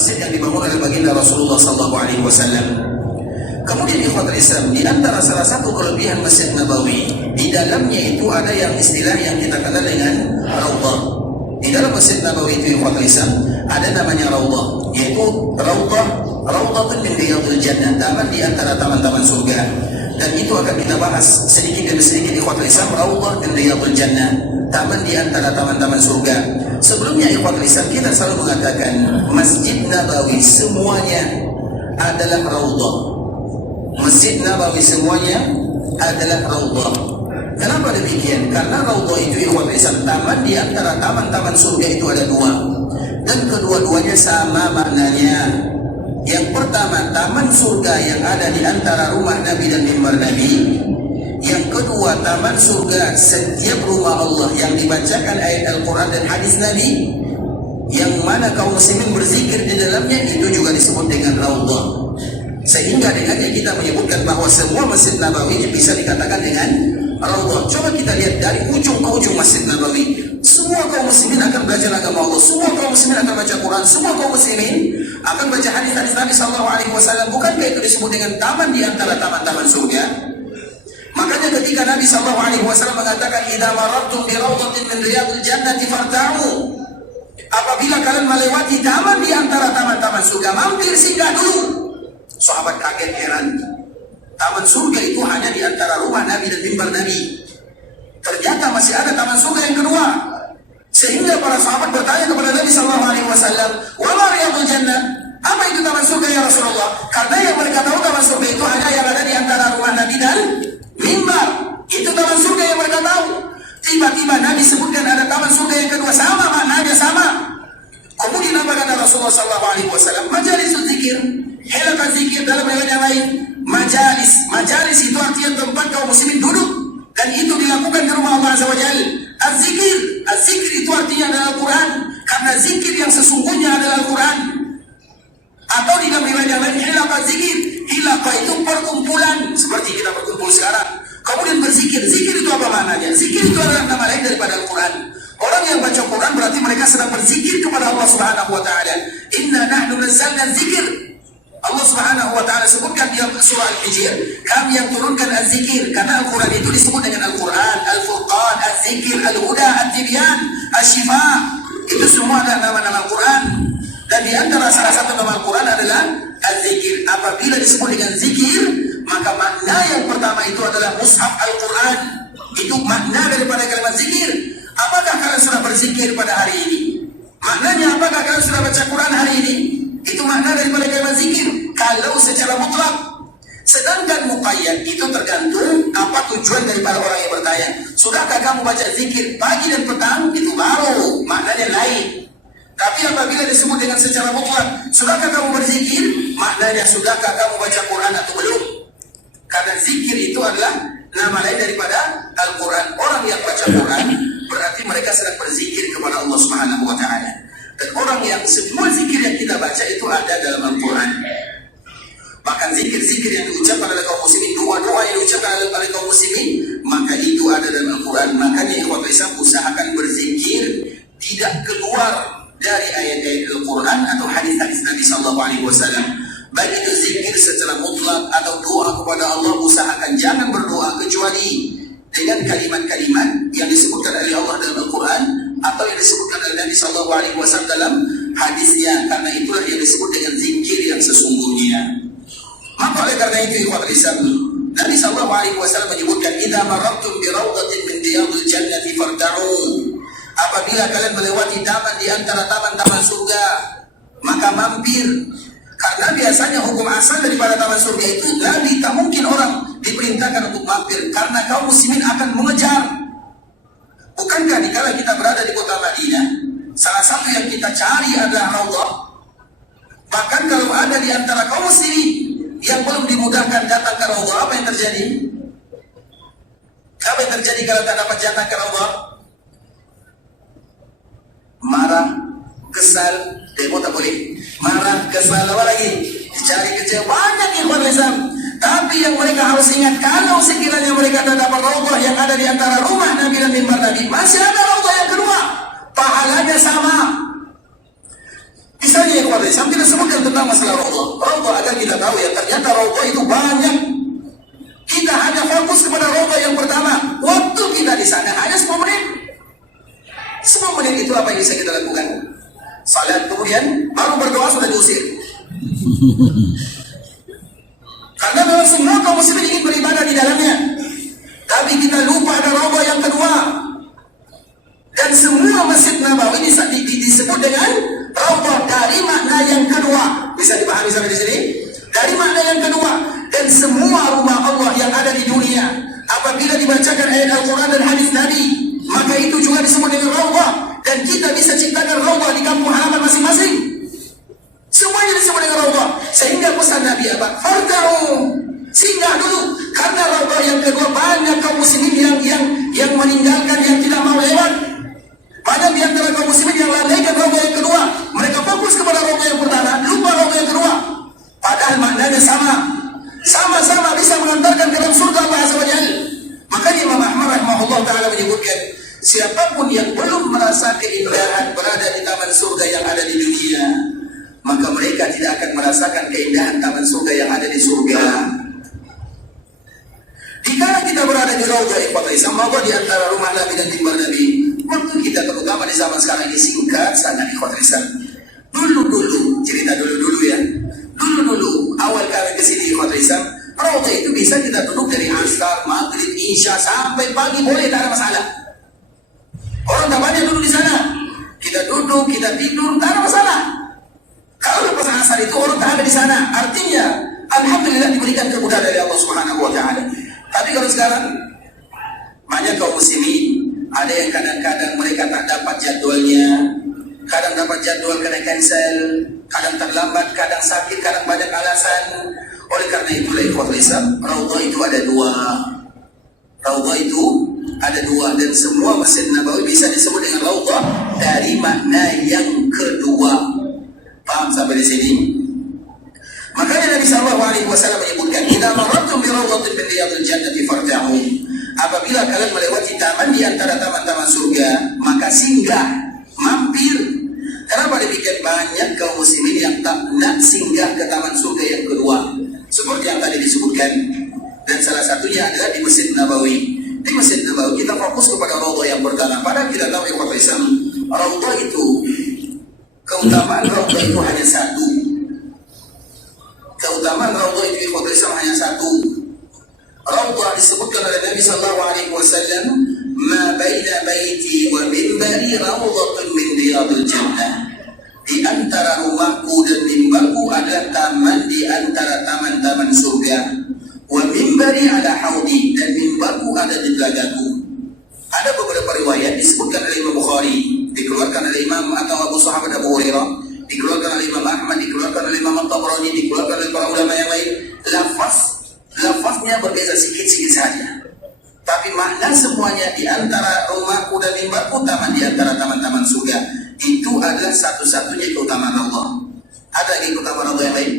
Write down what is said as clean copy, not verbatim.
masjid yang dibangun oleh baginda Rasulullah SAW. Kemudian ikhwatul Islam, di antara salah satu kelebihan Masjid Nabawi, di dalamnya itu ada yang istilah yang kita kenal dengan Raudhah. Di dalam Masjid Nabawi itu ikhwatul Islam ada namanya Raudhah, yaitu Raudhatun min Riyadhil Jannah, taman di antara taman-taman surga. Dan itu akan kita bahas sedikit demi sedikit ikhwatul Islam, Raudhah min Riyadhil Jannah, taman di antara taman-taman surga. Sebelumnya ikhwatul Islam, kita selalu mengatakan Masjid Nabawi semuanya adalah Raudhah. Masjid Nabawi semuanya adalah Raudhah. Kenapa demikian? Karena Raudhah itu ikhwatul Islam, taman di antara taman-taman surga itu ada dua, dan kedua-duanya sama maknanya. Yang pertama, taman surga yang ada di antara rumah Nabi dan mimbar Nabi. Yang kedua, taman surga setiap rumah Allah yang dibacakan ayat Al-Quran dan hadis Nabi, yang mana kaum muslimin berzikir di dalamnya, itu juga disebut dengan Raudhah. Sehingga dengannya kita menyebutkan bahwa semua Masjid Nabawi bisa dikatakan dengan Raudhah. Coba kita lihat dari ujung ke ujung Masjid Nabawi, semua kaum muslimin akan belajar agama Allah, semua kaum muslimin akan baca Quran, semua kaum muslimin akan baca hadis-hadis Nabi SAW. Bukankah itu disebut dengan taman di antara taman-taman surga? Makanya ketika Nabi SAW mengatakan idza marartum bi raudhatin min riyadil jannati farta'u, apabila kalian melewati taman di antara taman-taman surga, mampir singgah dulu. Sahabat kaget heran, taman surga itu hanya di antara rumah Nabi dan mimbar Nabi. Ternyata masih ada taman surga yang kedua. Sehingga para sahabat bertanya kepada Nabi SAW, wama riyadul jannah, apa itu taman surga ya Rasulullah? Karena yang mereka tahu taman surga itu hanya yang ada di antara rumah Nabi dan mimbar. Itu taman surga yang mereka tahu. Tiba-tiba Nabi sebutkan ada taman surga yang kedua, sama maknanya sama. Kemudian apa kata Rasulullah SAW? Majalis zikir, helakan zikir. Dalam riwayat yang lain, majalis itu artinya tempat kaum muslimin duduk, dan itu dilakukan di rumah Allah Azza wa Jalla. Az-zikir itu artinya adalah Al-Quran, karena zikir yang sesungguhnya adalah Al-Quran. Atau di dalam riwayat yang lain, helakan zikir. Hilaqah itu perkumpulan, seperti kita berkumpul sekarang. Kemudian berzikir. Zikir itu apa maknanya? Zikir itu adalah nama lain daripada Al-Quran. Orang yang baca Quran berarti mereka sedang berzikir kepada Allah Subhanahu wa taala. Inna nahnu nazzalna dzikr. Allah Subhanahu wa taala sebutkan di surah Al-Hijr, kami yang turunkan az-zikir, karena Al-Quran itu disebut dengan Al-Quran, Al-Furqan, Az-Zikir, Al-Huda, At-Tibyan, Asy-Syifa. Itu semua adalah nama-nama Al-Quran. Dan di antara salah satu nama Al-Quran adalah Az-Zikir. Apabila disebut dengan zikir, maka makna yang pertama itu adalah mushaf Al-Quran. Itu makna daripada kalimat zikir. Apakah kalian sudah berzikir pada hari ini? Maknanya apakah kalian sudah baca Quran hari ini? Itu makna daripada kalimat zikir. Kalau secara mutlak. Sedangkan muqayyad itu tergantung apa tujuan daripada orang yang bertanya. Sudahkah kamu baca zikir pagi dan petang? Itu baru maknanya lain. Tapi apabila disebut dengan secara mutlak, sudahkah kamu berzikir? Maknanya sudahkah kamu baca Quran atau belum? Karena zikir itu adalah nama lain daripada Al-Quran. Orang yang baca Quran berarti mereka sedang berzikir kepada Allah Subhanahu wa taala. Dan orang yang semua zikir yang kita baca itu ada dalam Al-Quran. Bahkan zikir-zikir yang diucapkan oleh kaum muslimin, doa-doa yang diucapkan oleh kaum muslimin, maka itu ada dalam Al-Quran. Makanya ikhwatul Islam, usahakan berzikir tidak keluar dari ayat-ayat Al-Quran atau hadis-hadis Nabi SAW. Baik itu zikir secara mutlak atau doa kepada Allah, usahakan jangan berdoa kecuali dengan kalimat-kalimat yang disebutkan oleh Allah dalam Al-Quran atau yang disebutkan oleh Nabi SAW dalam hadisnya, karena itulah yang disebut dengan zikir yang sesungguhnya. Maka oleh karena itu ikhwatul Islam, Nabi SAW menyebutkan idza marartum bi raudhatin min riyadil jannati farta'u, apabila kalian melewati taman di antara taman-taman surga, maka mampir. Karena biasanya hukum asal daripada taman surga itu tak mungkin orang diperintahkan untuk mampir, karena kaum muslimin akan mengejar. Bukankah dikala kita berada di kota Madinah, salah satu yang kita cari adalah Raudhah? Bahkan kalau ada di antara kaum muslimin yang belum dimudahkan datang ke Raudhah, apa yang terjadi? Apa yang terjadi kalau tak dapat datang ke Raudhah? Marah, kesal, demo tak boleh. Marah, kesal, apa lagi? Dicari kecewa, banyak ikhwan Islam. Tapi yang mereka harus ingat, kalau sekiranya mereka tak dapat Raudhah yang ada di antara rumah Nabi dan mimbar Nabi, masih ada Raudhah yang kedua, pahalanya sama. Misalnya ikhwan Islam, Islam tidak sebutkan tentang masalah raudhah. Raudhah agar kita tahu ya, ternyata raudhah itu banyak. Kita hanya fokus kepada raudhah yang pertama. Waktu kita di sana hanya 10 menit. 10 menit itu apa yang bisa kita lakukan? Salat, kemudian baru berdoa sudah diusir. Karena memang semua kaum muslimin ingin beribadah di dalamnya. Tapi kita lupa ada raudhah yang kedua. Dan semua Masjid Nabawi disebut dengan raudhah dari makna yang kedua. Bisa dipahami sampai di sini? Dari makna yang kedua. Dan semua rumah Allah yang ada di dunia, apabila dibacakan ayat Al-Quran dan hadis Nabi, maka itu juga disebut dengan raudhah. Dan kita bisa ciptakan raudhah di kampung halaman masing-masing. Semuanya disebut dengan raudhah. Sehingga pesan Nabi apa? Farta'u, singgah dulu. Karena raudhah yang kedua banyak kaum muslimin yang meninggalkan, yang tidak mau lewat. Banyak di antara kaum muslimin yang lalaikan raudhah yang kedua. Mereka fokus kepada raudhah yang pertama, lupa raudhah yang kedua. Padahal maknanya sama. Sama-sama bisa mengantarkan ke dalam surga Allah Azza wa Jalla. Makanya Imam Ahmad rahimahullah ta'ala menyebutkan, siapapun yang belum merasa keindahan berada di taman surga yang ada di dunia, maka mereka tidak akan merasakan keindahan taman surga yang ada di surga. Dikala kita berada di raudhah ikhwatul Islam, raudhah di antara rumah Nabi dan mimbar Nabi, waktu kita terutama di zaman sekarang ini singkat sangat ikhwatul Islam. Dulu-dulu, cerita dulu-dulu ya. Dulu-dulu, awal kali ke sini ikhwatul Islam, raudhah itu bisa kita duduk dari asar, maghrib, isya sampai pagi boleh, tak ada masalah. Orang tak banyak duduk di sana. Kita duduk, kita tidur, tak ada masalah. Kalau lepas asar itu orang tak ada di sana, artinya alhamdulillah diberikan kemudahan dari Allah Subhanahu wa taala. Tapi kalau sekarang banyak kaum muslimin, ada yang kadang-kadang mereka tak dapat jadwalnya, kadang dapat jadwal kena cancel, kadang terlambat, kadang sakit, kadang banyak alasan. Oleh karena itulah ikhwatul Islam, raudhah itu ada dua. Raudhah itu ada dua, dan semua Masjid Nabawi bisa disebut dengan raudhah dari makna yang kedua. Paham sampai di sini? Makanya Nabi sallallahu alaihi wasallam menyebutkan, "Idza marartum bi raudhatin min riyadil jannati farta'u." Apabila kalian melewati taman di antara taman-taman surga, maka singgah, mampir. Kenapa demikian? Banyak kaum muslimin yang tak nak singgah ke taman surga yang kedua, seperti yang tadi disebutkan. Dan salah satunya adalah di Masjid Nabawi. Di Masjid Nabawi kita fokus kepada raudhah yang pertama. Padahal kita tahu ikhwatul Islam, raudhah itu, keutamaan raudhah itu hanya satu. Keutamaan raudhah itu ikhwatul Islam hanya satu. Raudhah disebutkan oleh Nabi sallallahu alaihi wasallam, "Ma baina baiti wa minbari raudhatun min riyadil jannah." Di antara rumahku dan mimbarku adalah taman di antara taman-taman surga. Wa mimbari ala haudi, dan mimbarku ada di telagaku. Ada beberapa riwayat disebutkan oleh Imam Bukhari, dikeluarkan oleh Imam atau Abu Sahabat Abu Hurairah, dikeluarkan oleh Imam Ahmad, dikeluarkan oleh Imam At-Tabrani, dikeluarkan oleh para ulama yang lain. Lafaznya berbeza sikit-sikit saja, tapi makna semuanya di antara rumahku dan mimbarku, taman di antara taman-taman surga. Itu adalah satu-satunya keutamaan Allah. Ada lagi keutamaan Allah yang lain?